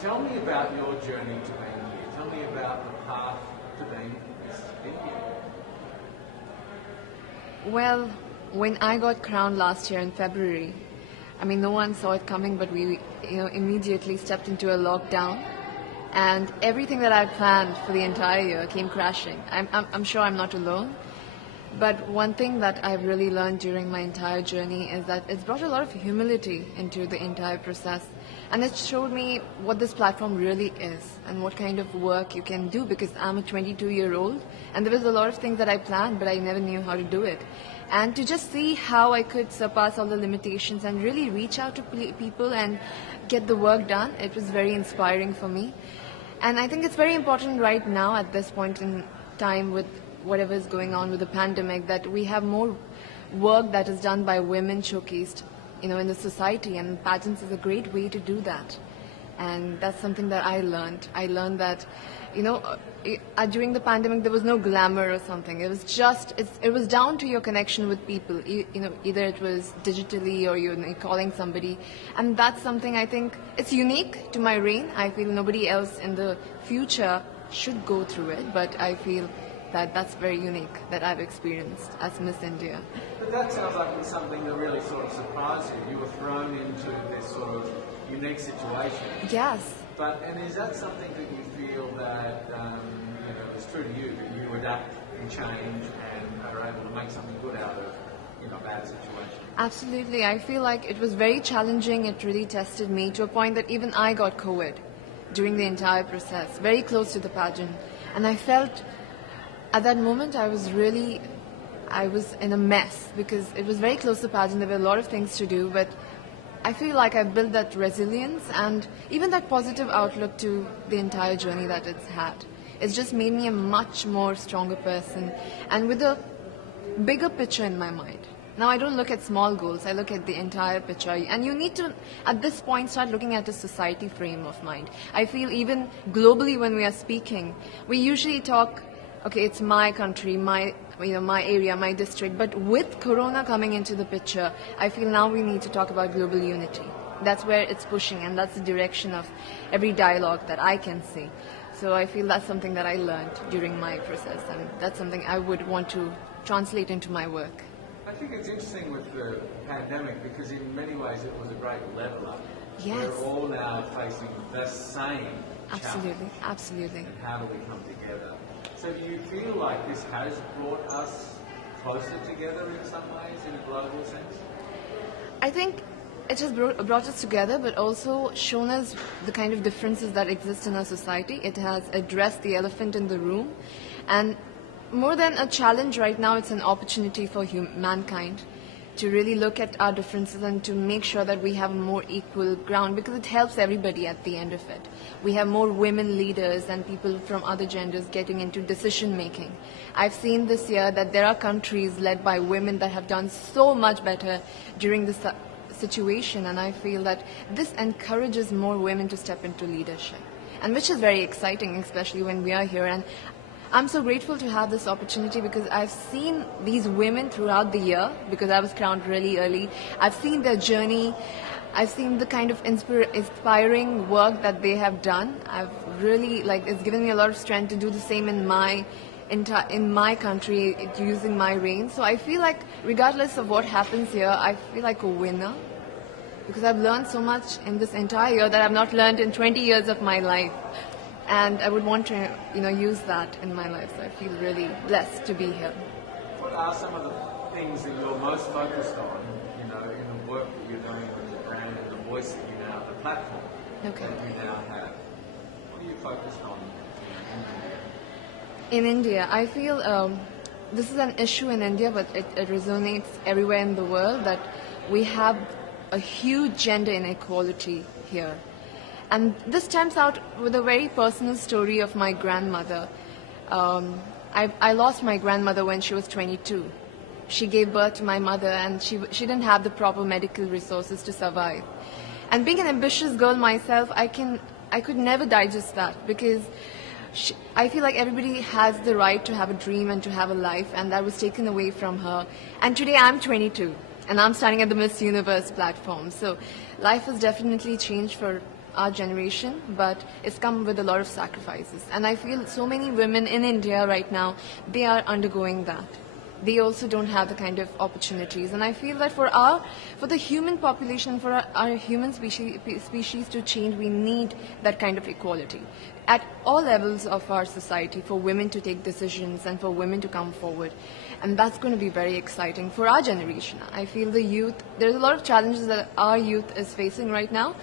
Tell me about your journey to being here. Tell me about the path to being Miss India. Well, when I got crowned last year in February, I mean, no one saw it coming, but we, immediately stepped into a lockdown, and everything that I planned for the entire year came crashing. I'm sure I'm not alone. But one thing that I've really learned during my entire journey is that it's brought a lot of humility into the entire process. And it showed me what this platform really is and what kind of work you can do, because I'm a 22-year-old and there was a lot of things that I planned, but I never knew how to do it. And to just see how I could surpass all the limitations and really reach out to people and get the work done, it was very inspiring for me. And I think it's very important right now at this point in time with whatever is going on with the pandemic, that we have more work that is done by women showcased, in the society, and pageants is a great way to do that. And that's something that I learned. I learned that, during the pandemic there was no glamour or something. It was just, it was down to your connection with people. Either it was digitally or you're calling somebody, and that's something I think it's unique to my reign. I feel nobody else in the future should go through it, but I feel that's very unique that I've experienced as Miss India. But that sounds like it's something that really sort of surprised you. You were thrown into this sort of unique situation. Yes. And is that something that you feel that is true to you, that you adapt and change and are able to make something good out of a bad situation? Absolutely. I feel like it was very challenging. It really tested me to a point that even I got COVID during the entire process, very close to the pageant. And I felt at that moment I was in a mess, because it was very close to the pageant. There were a lot of things to do, but I feel like I built that resilience and even that positive outlook to the entire journey that it's had. It's just made me a much more stronger person and with a bigger picture in my mind. Now I don't look at small goals, I look at the entire picture. And you need to, at this point, start looking at a society frame of mind. I feel even globally when we are speaking, we usually talk, okay, it's my country, my area, my district. But with Corona coming into the picture, I feel now we need to talk about global unity. That's where it's pushing, and that's the direction of every dialogue that I can see. So I feel that's something that I learned during my process, and that's something I would want to translate into my work. I think it's interesting with the pandemic, because in many ways it was a great level up. Yes. We're all now facing the same Absolutely, challenge. absolutely. And how do we come together? So do you feel like this has brought us closer together in some ways, in a global sense? I think it has brought us together, but also shown us the kind of differences that exist in our society. It has addressed the elephant in the room, and more than a challenge right now, it's an opportunity for mankind to really look at our differences and to make sure that we have a more equal ground, because it helps everybody at the end of it. We have more women leaders and people from other genders getting into decision making. I've seen this year that there are countries led by women that have done so much better during this situation, and I feel that this encourages more women to step into leadership, and which is very exciting, especially when we are here. And I'm so grateful to have this opportunity, because I've seen these women throughout the year, because I was crowned really early. I've seen their journey. I've seen the kind of inspiring work that they have done. I've really, it's given me a lot of strength to do the same in my country, using my reign. So I feel like regardless of what happens here, I feel like a winner, because I've learned so much in this entire year that I've not learned in 20 years of my life. And I would want to, use that in my life. So I feel really blessed to be here. What are some of the things that you're most focused on, in the work that you're doing with the brand and the voice that you now, the platform that you now have? What are you focused on in India? I feel this is an issue in India, but it resonates everywhere in the world, that we have a huge gender inequality here. And this stems out with a very personal story of my grandmother. I lost my grandmother when she was 22. She gave birth to my mother, and she didn't have the proper medical resources to survive. And being an ambitious girl myself, I could never digest that, because I feel like everybody has the right to have a dream and to have a life, and that was taken away from her. And today I'm 22, and I'm standing at the Miss Universe platform. So life has definitely changed for our generation, but it's come with a lot of sacrifices. And I feel so many women in India right now, they are undergoing that. They also don't have the kind of opportunities. And I feel that for the human population, for our human species to change, we need that kind of equality at all levels of our society, for women to take decisions and for women to come forward. And that's going to be very exciting for our generation. I feel the youth, there's a lot of challenges that our youth is facing right now,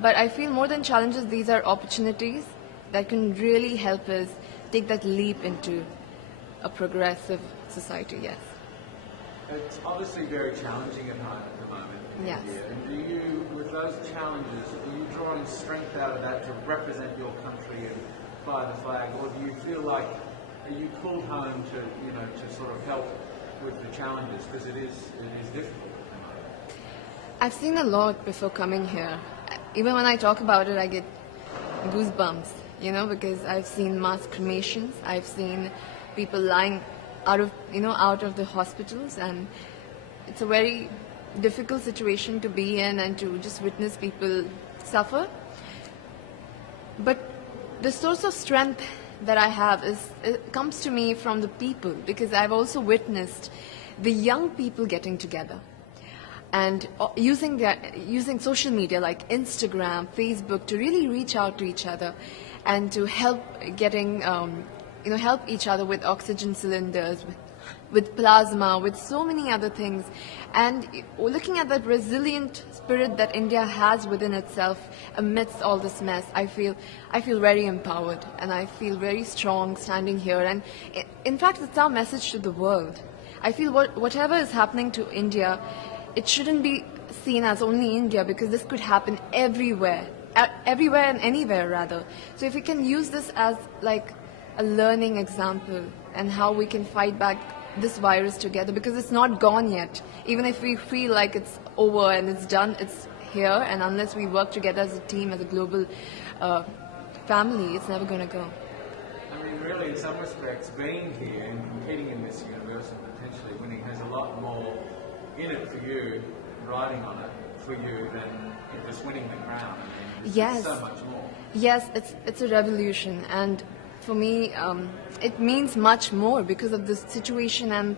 but I feel more than challenges, these are opportunities that can really help us take that leap into a progressive society, yes. It's obviously very challenging at the moment in Yes. India. And do you, with those challenges, are you drawing strength out of that to represent your country and fly the flag, or do you feel like, are you called home to, to sort of help with the challenges, because it is difficult at the moment? I've seen a lot before coming here. Even when I talk about it, I get goosebumps, because I've seen mass cremations, I've seen people lying out of the hospitals, and it's a very difficult situation to be in and to just witness people suffer. But the source of strength that I have it comes to me from the people, because I've also witnessed the young people getting together and using social media like Instagram, Facebook to really reach out to each other and to help help each other with oxygen cylinders, with plasma, with so many other things. And looking at that resilient spirit that India has within itself amidst all this mess, I feel very empowered, and I feel very strong standing here. And in fact, it's our message to the world. I feel whatever is happening to India, it shouldn't be seen as only India, because this could happen everywhere and anywhere rather. So if we can use this as like a learning example and how we can fight back this virus together, because it's not gone yet. Even if we feel like it's over and it's done, it's here, and unless we work together as a team, as a global family, it's never going to go. I mean, really, in some respects, being here and competing in this universe and potentially winning has a lot more in it for you, riding on it for you, than just winning the crown. I mean, Yes. It's so much more. Yes, it's a revolution, and for me, it means much more because of this situation and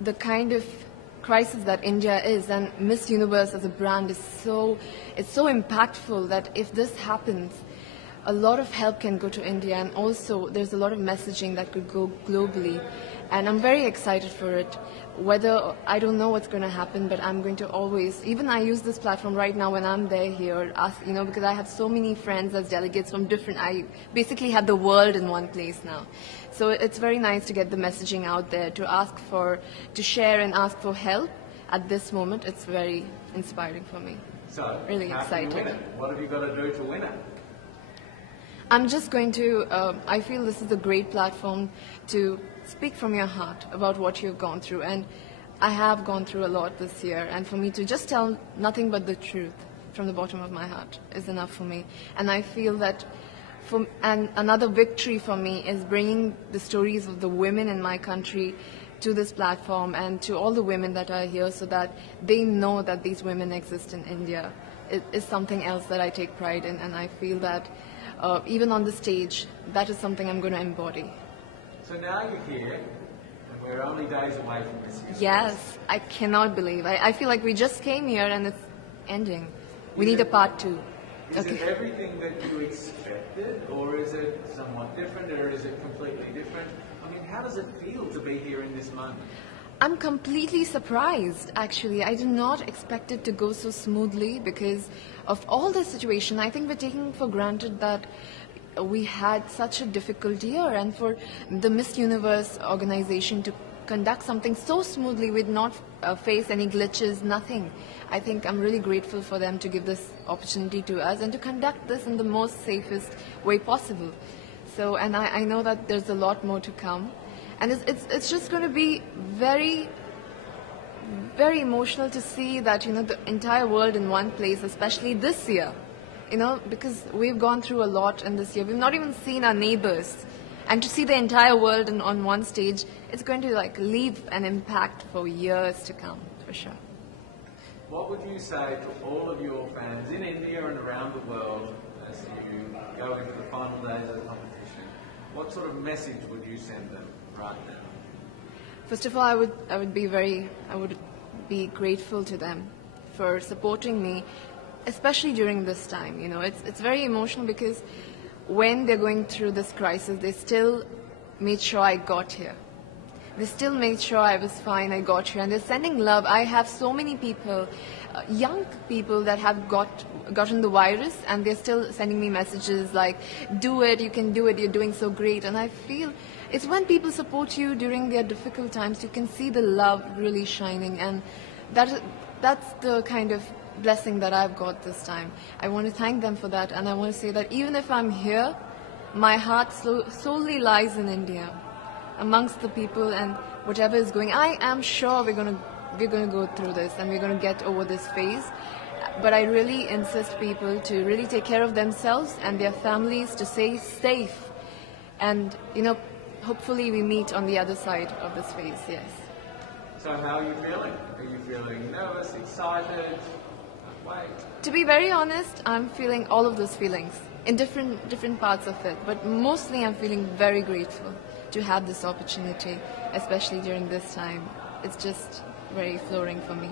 the kind of crisis that India is. And Miss Universe as a brand is so impactful that if this happens, a lot of help can go to India, and also there's a lot of messaging that could go globally. And I'm very excited for it. Whether, I don't know what's going to happen, but I'm going to always, even I use this platform right now when I'm there here, because I have so many friends as delegates from I basically have the world in one place now. So it's very nice to get the messaging out there, to share and ask for help at this moment. It's very inspiring for me. So, really how excited. can you win it? What have you got to do to win it? I'm just going to, I feel this is a great platform to speak from your heart about what you've gone through. And I have gone through a lot this year. And for me to just tell nothing but the truth from the bottom of my heart is enough for me. And I feel that and another victory for me is bringing the stories of the women in my country to this platform and to all the women that are here, so that they know that these women exist in India. It is something else that I take pride in, and I feel that even on the stage, that is something I'm going to embody. So now you're here, and we're only days away from this year. Yes, I cannot believe. I feel like we just came here and it's ending. We need a part 2. Is it everything that you expected, or is it somewhat different, or is it completely different? I mean, how does it feel to be here in this moment? I'm completely surprised, actually. I did not expect it to go so smoothly because of all the situation. I think we're taking for granted that we had such a difficult year, and for the Miss Universe organization to conduct something so smoothly with not face any glitches, nothing. I think I'm really grateful for them to give this opportunity to us and to conduct this in the most safest way possible. So, and I know that there's a lot more to come. And it's just going to be very, very emotional to see that, the entire world in one place, especially this year, because we've gone through a lot in this year. We've not even seen our neighbors. And to see the entire world on one stage, it's going to leave an impact for years to come, for sure. What would you say to all of your fans in India and around the world as you go into the final days of the competition, what sort of message would you send them right now? First of all, I would be grateful to them for supporting me, especially during this time. You know, it's very emotional because when they're going through this crisis, they still made sure I got here. They still made sure I was fine, I got here, and they're sending love. I have so many people, young people that have gotten the virus, and they're still sending me messages like, do it, you can do it, you're doing so great. And I feel it's when people support you during their difficult times, you can see the love really shining, and that's the kind of blessing that I've got this time. I want to thank them for that, and I want to say that even if I'm here, my heart solely lies in India, amongst the people, and whatever is going, I am sure we're going to go through this and we're going to get over this phase. But I really insist people to really take care of themselves and their families, to stay safe, and hopefully we meet on the other side of this phase. Yes. So how are you feeling? Are you feeling nervous, excited? Wait. To be very honest, I'm feeling all of those feelings in different parts of it, but mostly I'm feeling very grateful to have this opportunity, especially during this time. It's just very flooring for me.